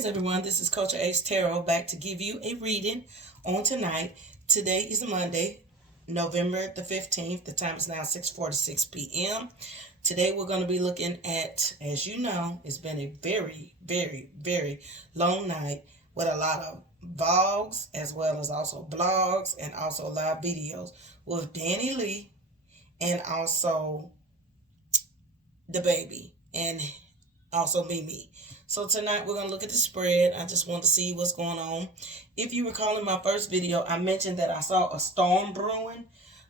Greetings, everyone. This is Kulture Tarot back to give you a reading on tonight. Today is Monday, November the 15th. The time is now 6:46 p.m. Today we're going to be looking at, as you know, it's been a very, very, very long night with a lot of vlogs as well as also blogs and also live videos with Danileigh and also DaBaby and also me. So tonight we're going to look at the spread. I just want to see what's going on. If you recall in my first video, I mentioned that I saw a storm brewing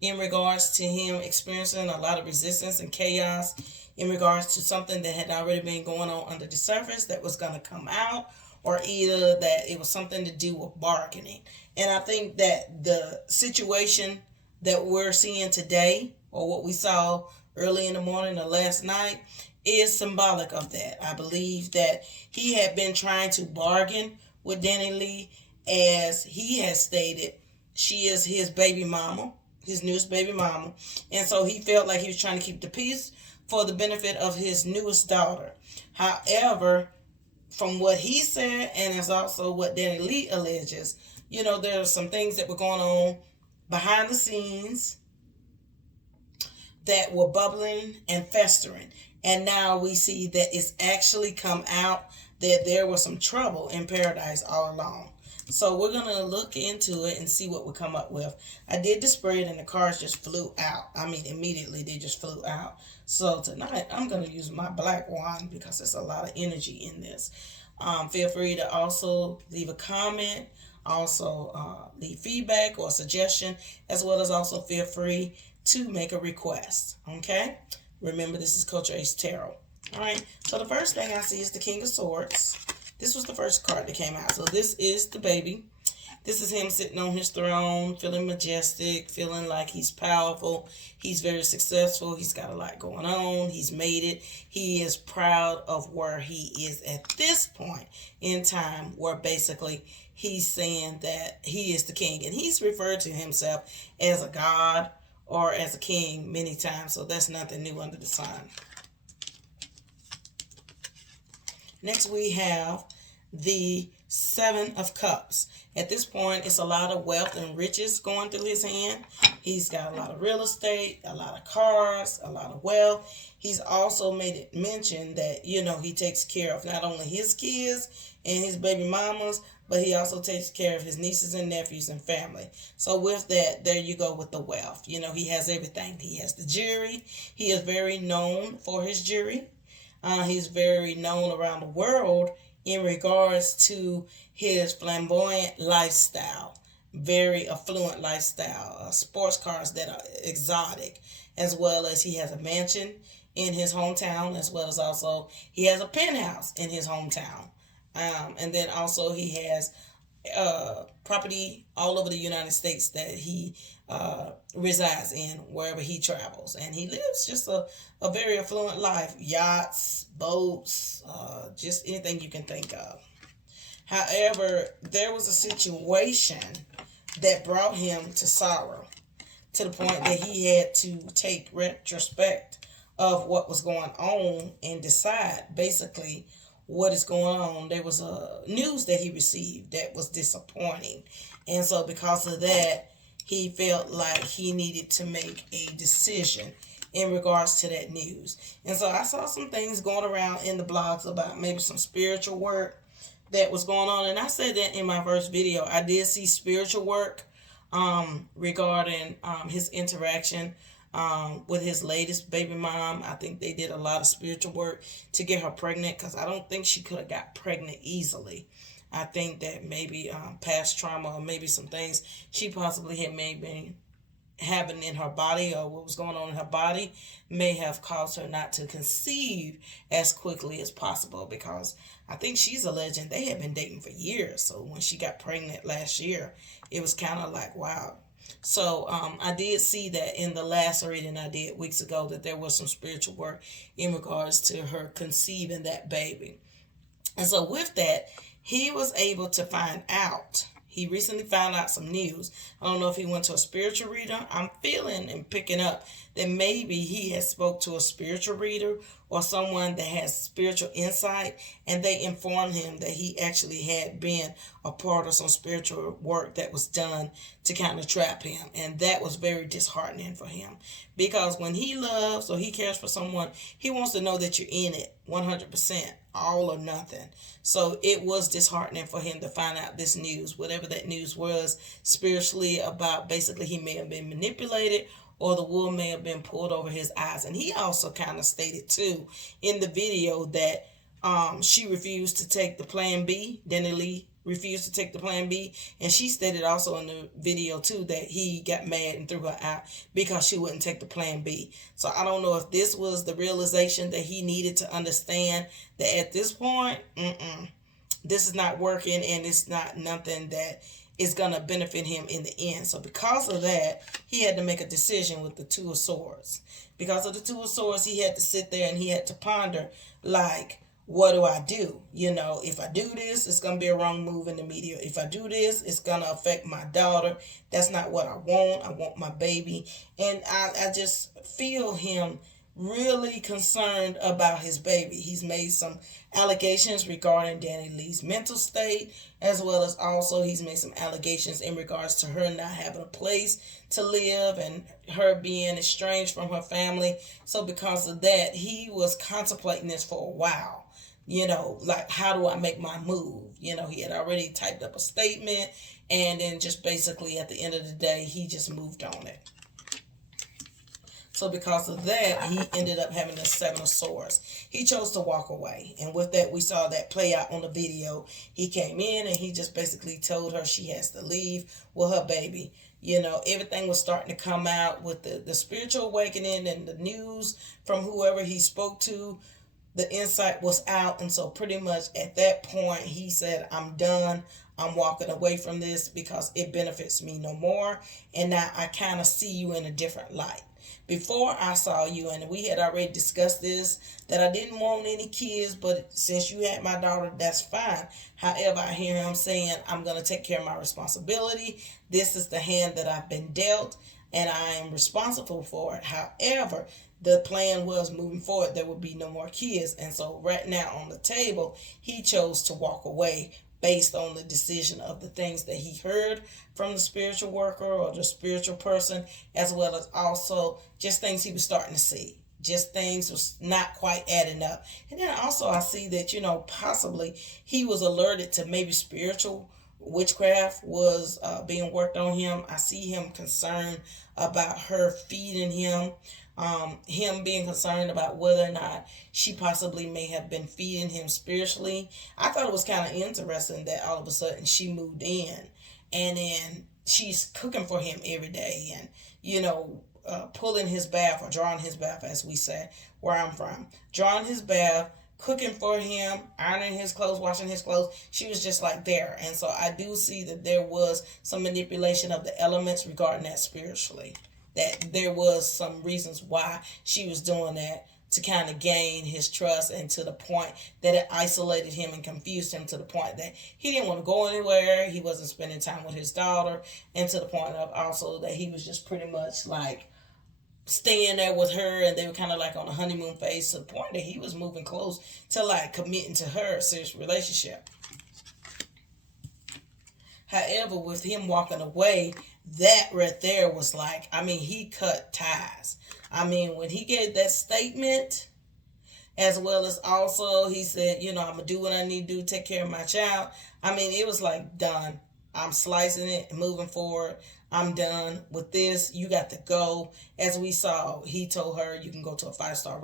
in regards to him experiencing a lot of resistance and chaos in regards to something that had already been going on under the surface that was going to come out, or either that it was something to do with bargaining. And I think that the situation that we're seeing today, or what we saw early in the morning or last night, is symbolic of that. I believe that he had been trying to bargain with Danileigh, as he has stated she is his baby mama, his newest baby mama, and so he felt like he was trying to keep the peace for the benefit of his newest daughter. However, from what he said, and as also what Danileigh alleges, there are some things that were going on behind the scenes that were bubbling and festering. And now we see that it's actually come out that there was some trouble in paradise all along. So we're going to look into it and see what we come up with. I did the spread and the cards just flew out. I mean, immediately they just flew out. So tonight I'm going to use my black wand because there's a lot of energy in this. Feel free to also leave a comment, also leave feedback or suggestion, as well as also feel free to make a request. Okay? Remember, this is Kulture Tarot. All right. So the first thing I see is the King of Swords. This was the first card that came out. So this is DaBaby. This is him sitting on his throne, feeling majestic, feeling like he's powerful. He's very successful. He's got a lot going on. He's made it. He is proud of where he is at this point in time, where basically he's saying that he is the king. And he's referred to himself as a god or as a king many times, so that's nothing new under the sun. Next we have the Seven of Cups. At this point, it's a lot of wealth and riches going through his hand. He's got a lot of real estate, a lot of cars, a lot of wealth. He's also made it mention that, he takes care of not only his kids and his baby mamas, but he also takes care of his nieces and nephews and family. So with that, there you go with the wealth. He has everything. He has the jewelry. He is very known for his jewelry. He's very known around the world in regards to his flamboyant lifestyle, very affluent lifestyle, sports cars that are exotic, as well as he has a mansion in his hometown, as well as also he has a penthouse in his hometown. And then also he has property all over the United States that he resides in wherever he travels. And he lives just a very affluent life. Yachts, boats, just anything you can think of. However, there was a situation that brought him to sorrow, to the point that he had to take retrospect of what was going on and decide basically what is going on. There was a news that he received that was disappointing, and so because of that, he felt like he needed to make a decision in regards to that news. And so I saw some things going around in the blogs about maybe some spiritual work that was going on, and I said that in my first video. I did see spiritual work regarding his interaction with his latest baby mom. I think they did a lot of spiritual work to get her pregnant, because I don't think she could have got pregnant easily. I think that maybe past trauma, or maybe some things she possibly had maybe having in her body, or what was going on in her body, may have caused her not to conceive as quickly as possible, because I think she's alleged they had been dating for years. So when she got pregnant last year, it was kind of like, wow. So I did see that in the last reading I did weeks ago, that there was some spiritual work in regards to her conceiving that baby. And so with that, he was able to find out. He recently found out some news. I don't know if he went to a spiritual reader. I'm feeling and picking up that maybe he has spoke to a spiritual reader, or someone that has spiritual insight, and they informed him that he actually had been a part of some spiritual work that was done to kind of trap him. And that was very disheartening for him, because when he loves or he cares for someone, he wants to know that you're in it 100%, all or nothing. So it was disheartening for him to find out this news, whatever that news was spiritually, about basically he may have been manipulated or the wool may have been pulled over his eyes. And he also kind of stated too in the video that she refused to take the plan B. Danileigh refused to take the plan B. And she stated also in the video too that he got mad and threw her out because she wouldn't take the plan B. So I don't know if this was the realization that he needed to understand that at this point, this is not working, and it's not nothing that is going to benefit him in the end. So because of that, he had to make a decision with the Two of Swords. Because of the Two of Swords, he had to sit there and he had to ponder, like, what do I do? You know, if I do this, it's going to be a wrong move in the media. If I do this, it's going to affect my daughter. That's not what I want. I want my baby. And I just feel him really concerned about his baby. He's made some allegations regarding Danileigh's mental state, as well as also he's made some allegations in regards to her not having a place to live and her being estranged from her family. So because of that, he was contemplating this for a while. You know, like, how do I make my move? You know, he had already typed up a statement, and then just basically at the end of the day, he just moved on it. So because of that, he ended up having the Seven of Swords. He chose to walk away. And with that, we saw that play out on the video. He came in and he just basically told her she has to leave with her baby. You know, everything was starting to come out with the spiritual awakening and the news from whoever he spoke to. The insight was out. And so pretty much at that point, he said, I'm done. I'm walking away from this because it benefits me no more. And now I kind of see you in a different light. Before I saw you, and we had already discussed this, that I didn't want any kids, but since you had my daughter, that's fine. However, I hear him saying, I'm going to take care of my responsibility. This is the hand that I've been dealt, and I am responsible for it. However, the plan was moving forward, there would be no more kids. And so right now on the table, he chose to walk away based on the decision of the things that he heard from the spiritual worker or the spiritual person, as well as also just things he was starting to see. Just things was not quite adding up. And then also I see that, you know, possibly he was alerted to maybe spiritual witchcraft was being worked on him. I see him concerned about her feeding him. Him being concerned about whether or not she possibly may have been feeding him spiritually. I thought it was kind of interesting that all of a sudden she moved in and then she's cooking for him every day and, you know, pulling his bath or drawing his bath, as we say, where I'm from. Drawing his bath, cooking for him, ironing his clothes, washing his clothes. She was just like there. And so I do see that there was some manipulation of the elements regarding that spiritually. That there was some reasons why she was doing that to kind of gain his trust, and to the point that it isolated him and confused him to the point that he didn't want to go anywhere. He wasn't spending time with his daughter, and to the point of also that he was just pretty much like staying there with her, and they were kind of like on a honeymoon phase, to the point that he was moving close to like committing to her a serious relationship. However, with him walking away, that right there was like, I mean, he cut ties. I mean, when he gave that statement, as well as also he said, you know, I'm going to do what I need to do, take care of my child. I mean, it was like, done. I'm slicing it and moving forward. I'm done with this. You got to go. As we saw, he told her, you can go to a 5-star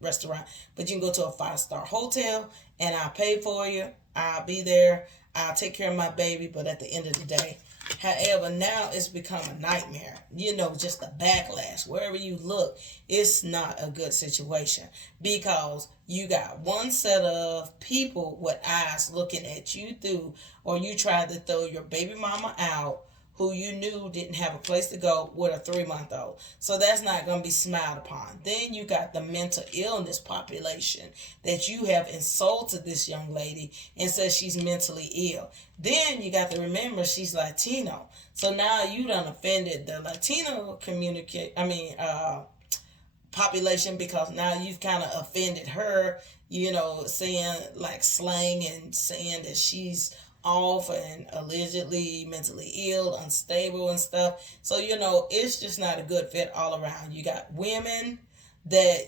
restaurant, but you can go to a 5-star hotel and I'll pay for you. I'll be there. I'll take care of my baby. But at the end of the day, however, now it's become a nightmare. You know, just a backlash. Wherever you look, it's not a good situation. Because you got one set of people with eyes looking at you through, or you tried to throw your baby mama out, who you knew didn't have a place to go with a 3-month-old. So that's not going to be smiled upon. Then you got the mental illness population that you have insulted this young lady and says she's mentally ill. Then you got to remember she's Latino. So now you done offended the Latino population, because now you've kind of offended her, saying like slang and saying that she's off and allegedly mentally ill, unstable and stuff. So, it's just not a good fit all around. You got women that,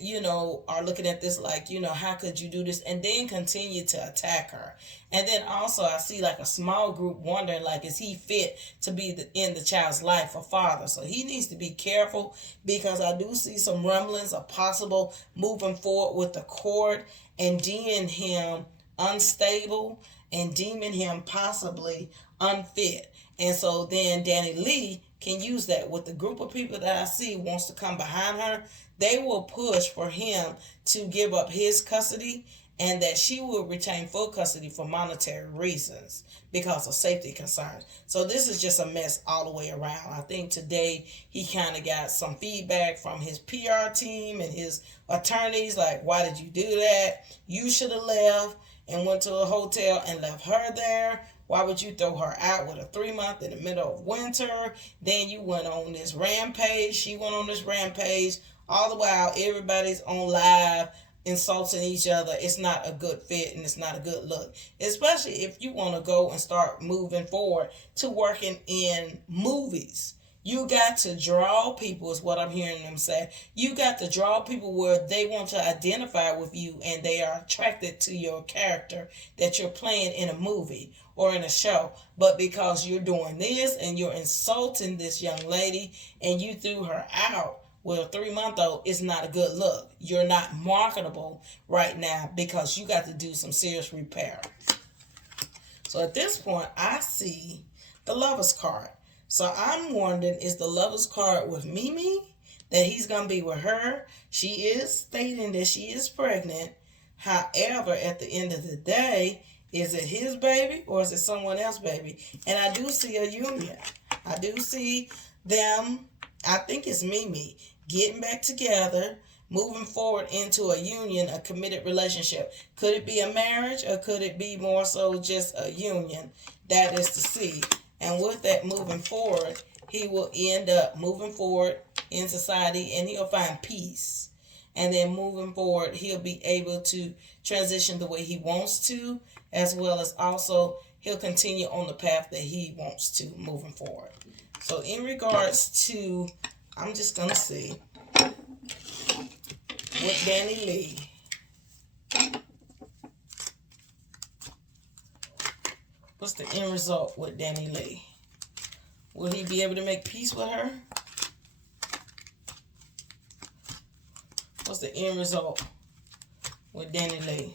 are looking at this like, how could you do this? And then continue to attack her. And then also I see like a small group wondering like, is he fit to be in the child's life or father? So he needs to be careful, because I do see some rumblings of possible moving forward with the court and deeming him unstable and deeming him possibly unfit. And so then Danileigh can use that with the group of people that I see wants to come behind her. They will push for him to give up his custody, and that she will retain full custody for monetary reasons because of safety concerns. So this is just a mess all the way around. I think today he kind of got some feedback from his PR team and his attorneys like, why did you do that? You should have left and went to a hotel and left her there. Why would you throw her out with a 3-month in the middle of winter? Then you went on this rampage. She went on this rampage. All the while, everybody's on live insulting each other. It's not a good fit and it's not a good look. Especially if you want to go and start moving forward to working in movies. You got to draw people, is what I'm hearing them say. You got to draw people where they want to identify with you and they are attracted to your character that you're playing in a movie or in a show. But because you're doing this and you're insulting this young lady and you threw her out with a 3-month-old, it's not a good look. You're not marketable right now because you got to do some serious repair. So at this point, I see the Lover's card. So I'm wondering, is the Lover's card with Mimi, that he's going to be with her? She is stating that she is pregnant. However, at the end of the day, is it his baby or is it someone else's baby? And I do see a union. I do see them, I think it's Mimi, getting back together, moving forward into a union, a committed relationship. Could it be a marriage or could it be more so just a union? That is to see. And with that moving forward, he will end up moving forward in society and he'll find peace. And then moving forward, he'll be able to transition the way he wants to, as well as also he'll continue on the path that he wants to moving forward. So in regards to, I'm just going to see with Danileigh. What's the end result with Danileigh? Will he be able to make peace with her? What's the end result with Danileigh?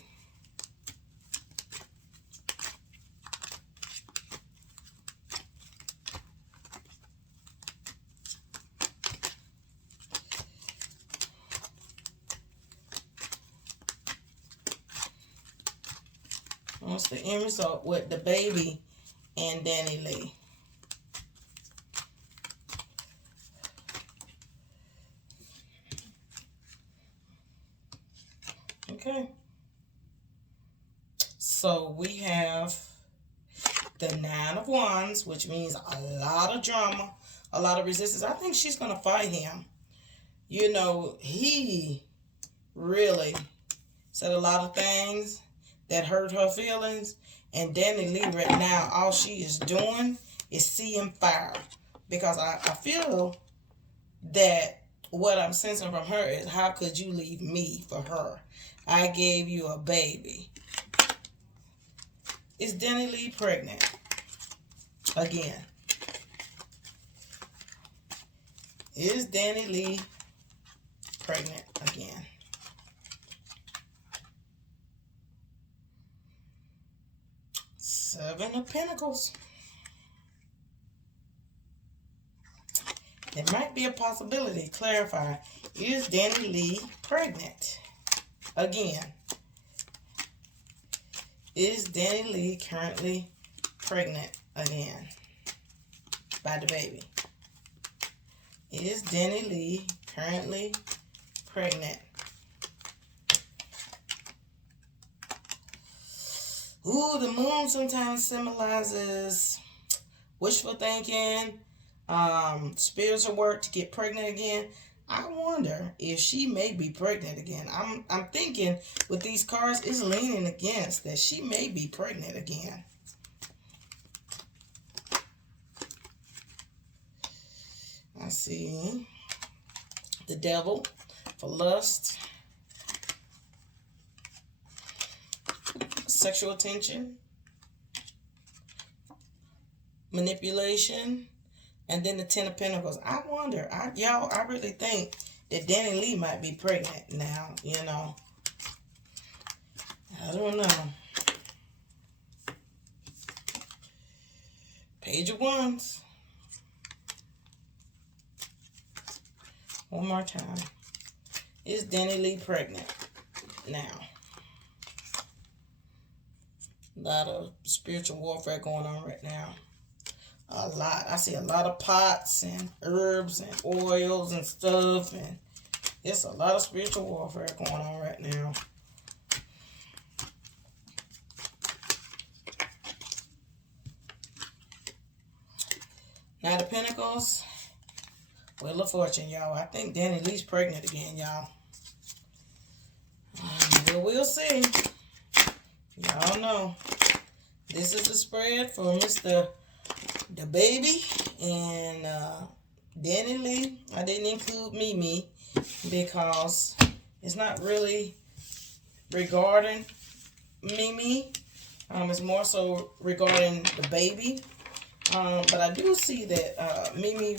What's the end result with DaBaby and Danileigh? Okay. So we have the 9 of Wands, which means a lot of drama, a lot of resistance. I think she's going to fight him. You know, he really said a lot of things that hurt her feelings. And Danileigh right now, all she is doing is seeing fire. Because I feel that what I'm sensing from her is, how could you leave me for her? I gave you a baby. Is Danileigh pregnant? Again. Is Danileigh pregnant again? Seven of Pentacles. It might be a possibility. Clarify. Is Danileigh pregnant? Again. Is Danileigh currently pregnant again? By DaBaby. Is Danileigh currently pregnant? Ooh, the moon sometimes symbolizes wishful thinking, spiritual work to get pregnant again. I wonder if she may be pregnant again. I'm thinking with these cards, it's leaning against that she may be pregnant again. I see the Devil for lust, sexual tension, manipulation, and then the Ten of Pentacles. I wonder, y'all, I really think that Danileigh might be pregnant now, you know. I don't know. Page of Wands. One more time. Is Danileigh pregnant now? A lot of spiritual warfare going on right now. A lot. I see a lot of pots and herbs and oils and stuff. And it's a lot of spiritual warfare going on right now. Knight of Pentacles. Wheel of Fortune, y'all. I think Danileigh's pregnant again, y'all. We'll see. Y'all know. This is the spread for Mr. DaBaby and Danileigh. I didn't include Mimi because it's not really regarding Mimi. It's more so regarding DaBaby. But I do see that Mimi,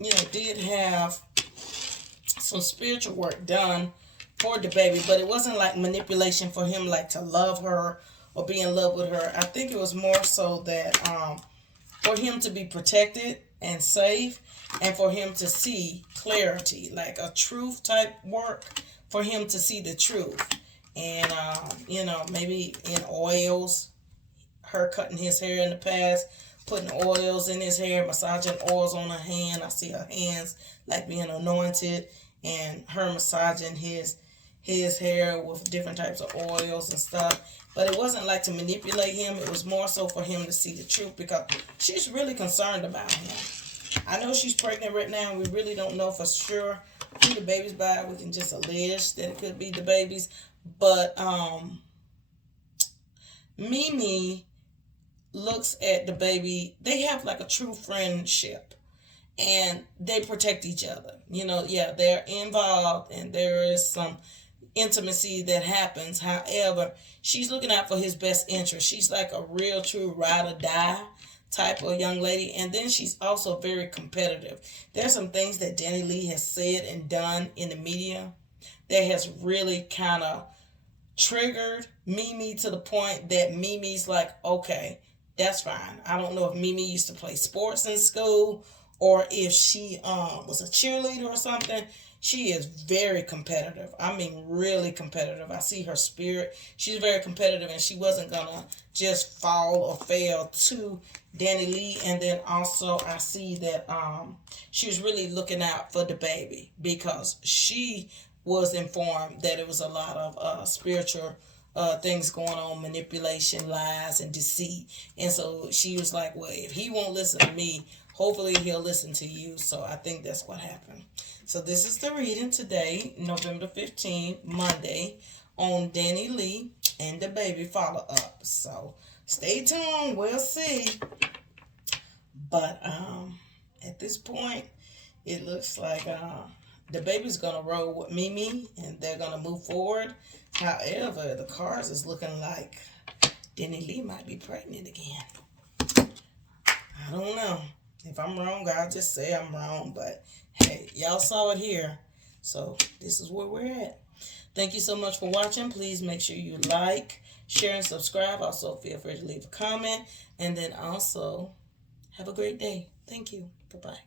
you know, did have some spiritual work done for DaBaby, but it wasn't like manipulation for him like to love her or be in love with her. I think it was more so that for him to be protected and safe, and for him to see clarity, like a truth type work, for him to see the truth. And you know, maybe in oils, her cutting his hair in the past, putting oils in his hair, massaging oils on her hand. I see her hands like being anointed, and her massaging his hair with different types of oils and stuff. But it wasn't like to manipulate him. It was more so for him to see the truth, because she's really concerned about him. I know she's pregnant right now. We really don't know for sure who the baby's by. We can just allege that it could be the baby's. But Mimi looks at DaBaby. They have like a true friendship, and they protect each other. You know, yeah, they're involved, and there is some intimacy that happens. However, she's looking out for his best interest. She's like a real true ride or die type of young lady. And then she's also very competitive. There's some things that Danileigh has said and done in the media that has really kind of triggered Mimi to the point that Mimi's like, okay, that's fine. I don't know if Mimi used to play sports in school or if she was a cheerleader or something. She is very competitive. I mean, really competitive. I see her spirit. She's very competitive, and she wasn't going to just fall or fail to Danileigh. And then also I see that she was really looking out for DaBaby, because she was informed that it was a lot of spiritual things going on, manipulation, lies, and deceit. And so she was like, well, if he won't listen to me, hopefully he'll listen to you. So I think that's what happened. So this is the reading today, November 15th, Monday, on Danileigh and DaBaby follow-up. So stay tuned. We'll see. But at this point, it looks like DaBaby's going to roll with Mimi, and they're going to move forward. However, the cards is looking like Danileigh might be pregnant again. I don't know. If I'm wrong, I'll just say I'm wrong. But hey, y'all saw it here. So this is where we're at. Thank you so much for watching. Please make sure you like, share, and subscribe. Also, feel free to leave a comment. And then also, have a great day. Thank you. Bye-bye.